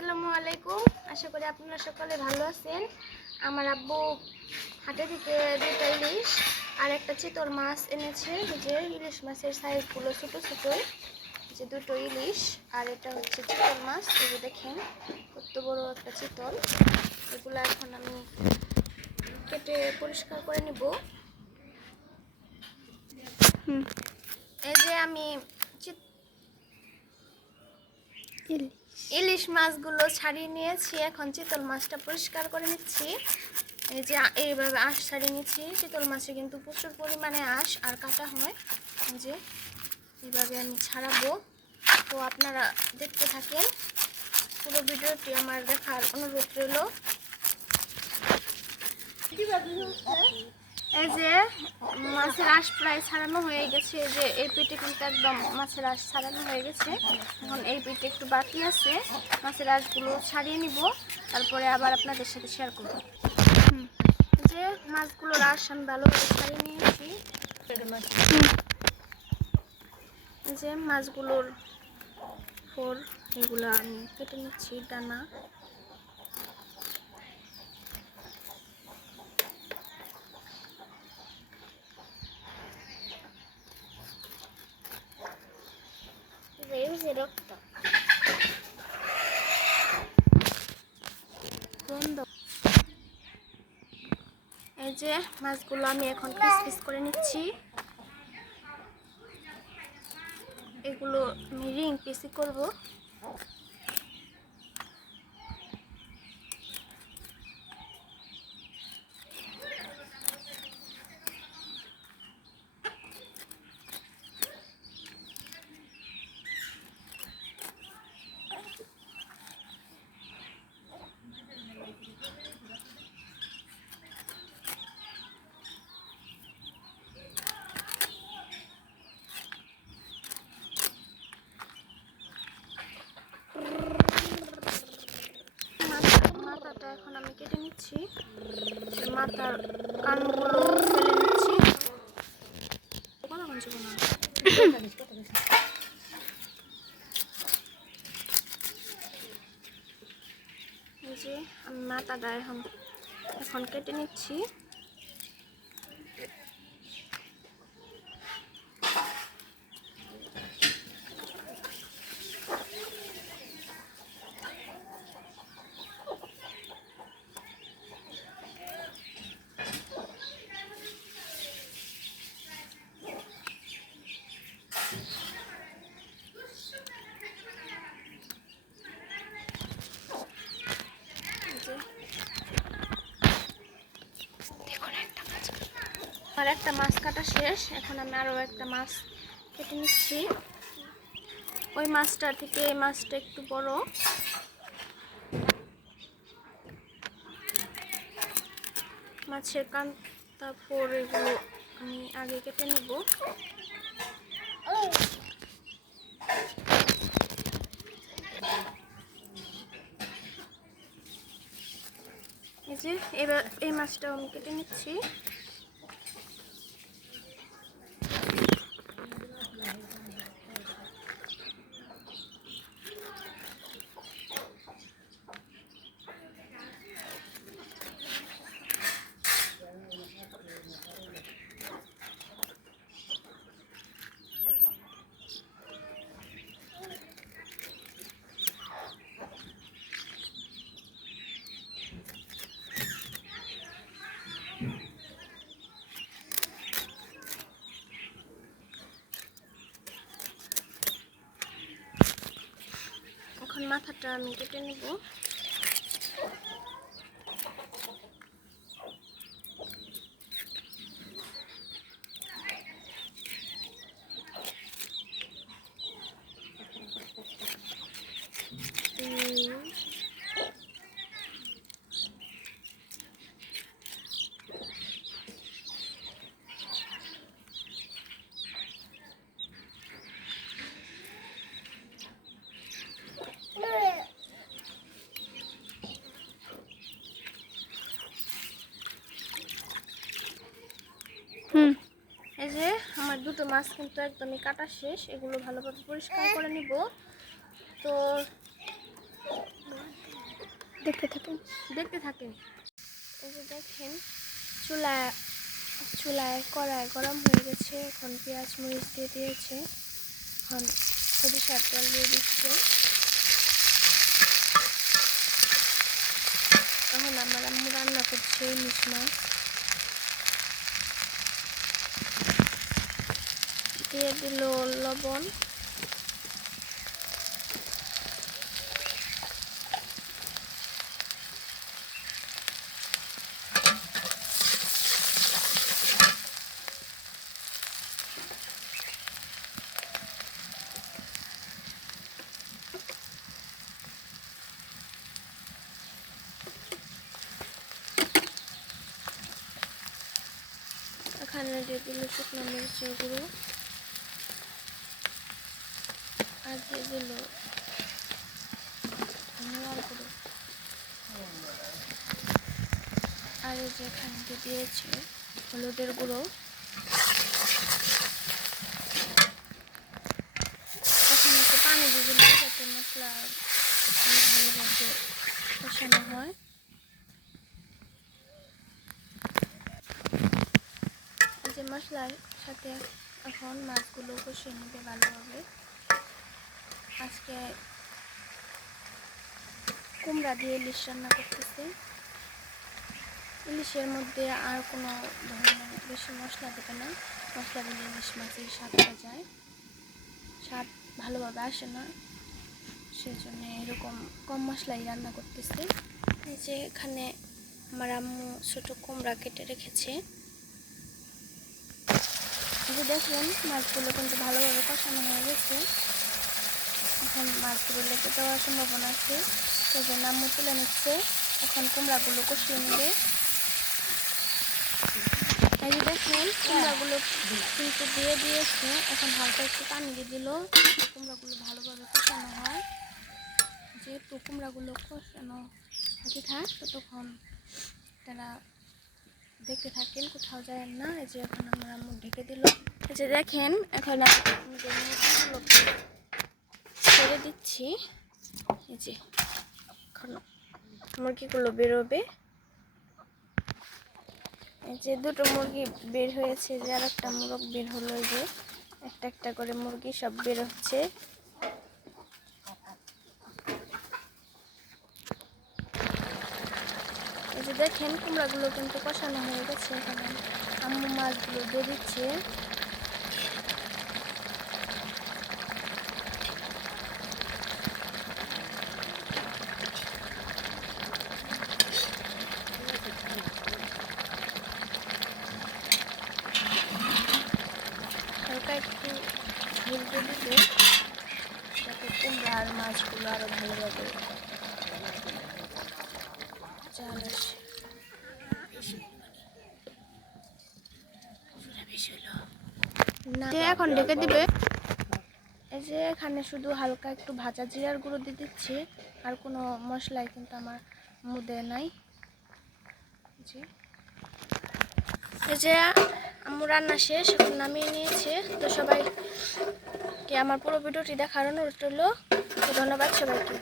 আসসালামু আলাইকুম। আশা করি আপনারা সকলে ভালো আছেন। আমার আব্বু হাটে থেকে দুটো ইলিশ আর একটা চিতল মাছ এনেছে। যে ইলিশ মাছের সাইজগুলো ছোটো ছোটোই, যে দুটো ইলিশ আর এটা হচ্ছে চিতল মাছ। এই যে দেখেন কত বড় একটা চিতল। এগুলো এখন আমি কেটে পরিষ্কার করে নিব। এই যে আমি ইলিশ মাছগুলো ছাড়িয়ে নিয়েছি, এখন চিতল মাছটা পরিষ্কার করে নিচ্ছি। এই যে এইভাবে আঁশ ছাড়িয়ে নিচ্ছি। চিতল মাছে কিন্তু প্রচুর পরিমাণে আঁশ আর কাটা হয়। এই যে এইভাবে আমি ছাড়াবো। তো আপনারা দেখতে থাকেন, পুরো ভিডিওটি আমার দেখার অনুরোধ রইল। এই যে মাছের আঁশ প্রায় ছাড়ানো হয়ে গেছে। এই যে এই পিঠে কিন্তু একদম মাছের আঁশ ছাড়ানো হয়ে গেছে। এখন এই পিঠে একটু বাকি আছে, মাছের আঁশগুলো ছাড়িয়ে নিব, তারপরে আবার আপনাদের সাথে শেয়ার করব। যে মাছগুলোর আঁশ আমি ভালোভাবে ছাড়িয়ে নিয়েছি। যে মাছগুলোর ফোর এগুলো আমি কেটে নিচ্ছি, ডানা। এই যে মাছগুলো আমি এখন পিস পিস করে নিচ্ছি। এগুলো আমি রিং পিসি করব। মাথাটা এখন আমি কেটে নিচ্ছি, মাথার কানগুলো ফেলে নিচ্ছি। এই যে আমি মাথাটা এখন কেটে নিচ্ছি। আর একটা মাছ কাটা শেষ, এখন আমি আরও একটা মাছ কেটে নিচ্ছি। ওই মাছটা থেকে এই মাছটা একটু বড়। মাছের কান্তা ফোর এগুলো আমি আগে কেটে নেব। এই যে এবার এই মাছটাও আমি কেটে নিচ্ছি। এখন মাথাটা আমি কেটে নেব। এই যে আমার দুটো মাছ কিন্তু একদমই কাটা শেষ, এগুলো ভালোভাবে পরিষ্কার করে নিব। তো দেখতে থাকেন। এই যে দেখেন চুলায় কড়াই গরম হয়ে গেছে। এখন পেঁয়াজ মরিচ দিয়ে দিয়েছে। এখন সরিষার তেল দিয়ে দিচ্ছে। এখন আমার আম্মু রান্না করছে ইলিশ মাছ। দিয়ে দিল লবণ। এখানে দিয়ে দিল শুকনো মরিচের গুঁড়ো আর দিয়ে দিল ধনিয়ার গুঁড়ো। আর এই যে এখানে দিয়েছে হলুদের গুঁড়ো। এখন একটু পানি দিয়ে দিল যাতে মশলা ভালোভাবে কষানো হয়। এই যে মশলার সাথে এখন মাছগুলো কষিয়ে নেবে ভালোভাবে। আজকে কুমড়া দিয়ে ইলিশ রান্না করতেছে। ইলিশের মধ্যে আর কোনো ধরনের বেশি মশলা দেবে না। মশলা দিলে ইলিশ মাছের স্বাদটা যায়, স্বাদ ভালোভাবে আসে না, সেজন্য এরকম কম মশলাই রান্না করতেছে। এই যে এখানে আমার আম্মু ছোটো কুমড়া কেটে রেখেছে। যে দেখলেন মাছগুলো কিন্তু ভালোভাবে কষানো হয়ে গেছে। এখন মাছগুলো লেগে দেওয়ার সম্ভাবনা আছে, সেই জন্য আম্মু তুলে নিচ্ছে। এখন কুমড়াগুলো কষিয়ে নেবে। এই যে দেখুন কুমড়াগুলো কিন্তু দিয়ে দিয়েছে। এখন হালকা একটু পানি দিয়ে দিল, কুমড়াগুলো ভালোভাবে কষানো হয়। যেহেতু কুমড়াগুলো কষানো হতে থাক ততক্ষণ তারা দেখতে থাকেন, কোথাও যায় না। এই যে এখন আমার আম্মু ঢেকে দিল। এই যে দেখেন এখন মুরগিগুলোকে ছেড়ে দিচ্ছি। এই যে এখন মুরগিগুলো বেরোবে। এই যে দুটো মুরগি বের হয়েছে, যে আর একটা মোরগ বের হলো। এই যে একটা একটা করে মুরগি সব বের হচ্ছে। এই যে দেখেন কুমড়াগুলো কিন্তু কষানো হয়ে গেছে। এখানে আম্মু মাছগুলো দিয়ে দিচ্ছে। হালকা একটু ঝোল দিয়ে দিবে যাতে কুমড়া আর মাছগুলো আরো ভালোভাবে চাল আসে। এখন ঢেকে দিবে। এই যে এখানে শুধু হালকা একটু ভাজা জিরার গুঁড়ো দিয়ে দিচ্ছি, আর কোনো মশলাই কিন্তু আমার মুদে নাই। এই যে আম্মু রান্না শেষ, এখন নামিয়ে নিয়েছে। তো সবাইকে আমার পুরো ভিডিওটি দেখার অনুরোধ রইল। ধন্যবাদ সবাইকে।